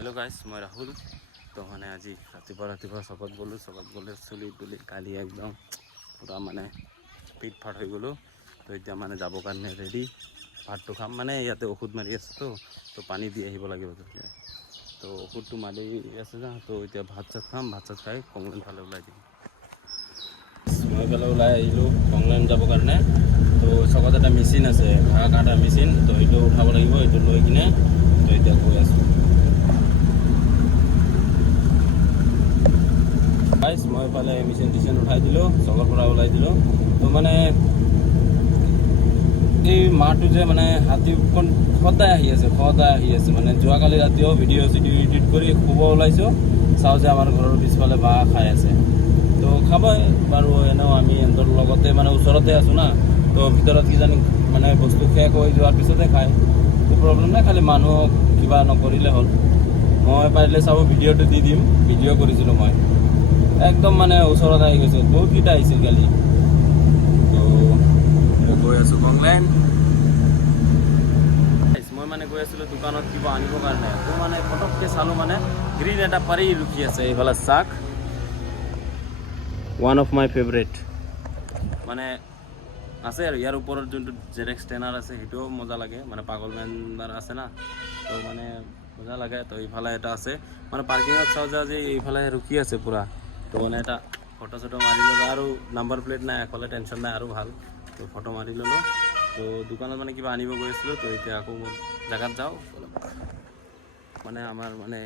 Hello guys मैं राहुल तो मैंने आज रातिपुवा चकत गलो चुली तुली काली एकदम पूरा माने पिट फाट हो गलो तो इतना माने जाबर कारण रेडी भात तो खाम माने इते ঔষধ मारि तो पानी दी लगे तो ঔষধ तो मारि जा तो इतना भात चात खाम भात चात खाई कंगलेन फाले ऊल् दी मैं पे ऊल् कंगलेन जाबर कारण तो चकत एट मेचिन आछे घाह काटा मेचिन तो ये उठाब लगे ये लै किने तो इतना गई आसो गाइस मैं इफाले मेचिन टिचिन उठाई दिलो चकर पर ऊल् दिलो तो माने माहटो जे माने हाथी सदाय माने जो काली रातिओ भिडिओ चिडिओ एडिट कर शुब ऊल् चाओ जे आमार घर पिछफाले बाह खाई आछे तो खाबे बारू एनेओ आमी एंतर लगते माने ओचरते आछो ना तो भितरत किजानि माने बस्तु शेष हो जोৱাৰ पिछते खाय तो प्रब्लेम ना खाली मानुहक किबा नकरिले हल मैं पारिले चाब भिडिओটো दी दिम भिडिओ करिसिलो मैं एकदम माने ओचरत आहि गइছে बहुत किटा आइছিল काली तो गई आছো कंगलेन मैं माने गई आছিলো दुकानत किबा आनिब कारणे तो माने फटकके चालो माने ग्रीन एटा पारि रुखि आछे एफाले चाक वन ऑफ माय फेवरेट माने আছে আর ইয়ার উপর যোনটো জেরেক্স টেনার আছে হেটো মজা লাগে মানে পাগল মেনদার আছে না তো মানে মজা লাগে তো এইফালে এটা আছে মানে পার্কিংত চাও যে এইফালে রুকি আছে পুরা তো মানে এটা ফটো চটো মারি ললো আর নাম্বার প্লেট নাই একফালে টেনশন নাই আর ভাল তো ফটো মারি ললো তো দোকানত মানে কিবা আনিব গৈছিল তো এতিয়া আকৌ জায়গাত যাও মানে আমার মানে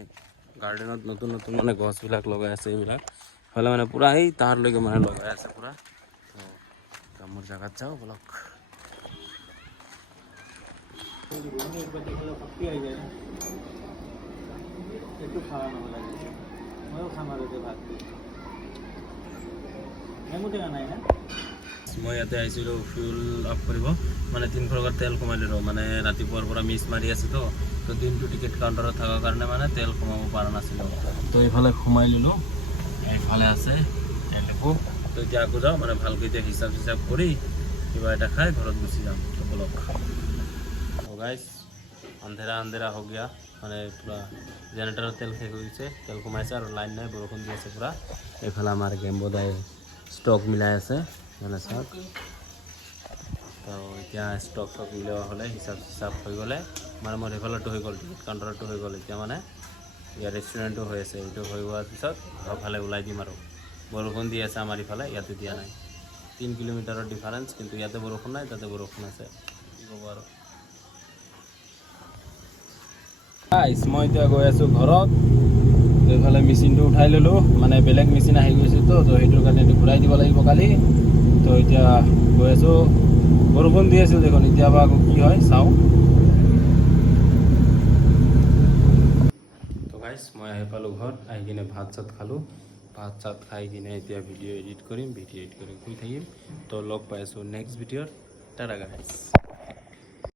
গার্ডেনত নতুন নতুন মানে গছবিলাক লগাই আছে এইবিলাক ফলে মানে পুরা এই তার লগে মানে লগাই আছে পুরা मोर जगह जाओ ब्लॉक मैं इते फ्यूल अफ कर माने 3 प्रकार तेल कमाई दिलो माने रातिपुৱাৰ मिस मारि आछे तो दिन तो टिकेट काउंटर थार कारण माने तेल कमाब पारा नासिलो तो ये सोमाई लिलो ये आछे तेलको तो इतना आगे जाओ मैं भालक हिसाब चिसाब कर क्या खाई घर गुसि जाम तो ब्लॉक तो गाइस अंधेरा अंधेरा हो गया मैंने पूरा जेनेटर तेल शेष हो तेल कमाइसे और लाइन नहीं बरषुण दी है पूरा ये आमार गेम्बोदाय स्टक मिलाई आसे मैंने चाक तो इतना स्टक चक मिलवा हमें हिसाब चिसाब हो गले मैं मोर सफाले हो गल टिकेट काउंटर हो गल इतना माने या रेस्टुरेंटो हो गवार पीछे घर फाले ऊल् दिम और बरषुण दी आछे आमार इफाले इते दिया नाई 3 किलोमीटर डिफारेंस किन्तु इते बरषुण नाई ताते बरषुण आछे कि कब आरो गाइस मैं इतना गई आछो घरत एफाले मेचिनটো उठाई ललो माने बेलेग मेचिन आहि गइছে तो हेतुर कारणे घुराई দিব লাগিব काली तो इतना गई आछो बरषुण दी आछे देखोन इतना बा कि হয় চাও तो गाइस मैं आहि पालो घर आहि किने भात चात खालो भात चात खाई किने इतना भिडिओ एडिट करिम भिडिओ एडिट कर शुई थाकिम तो लग पाइছো नेक्स्ट भिडिओ टाटा गाइस।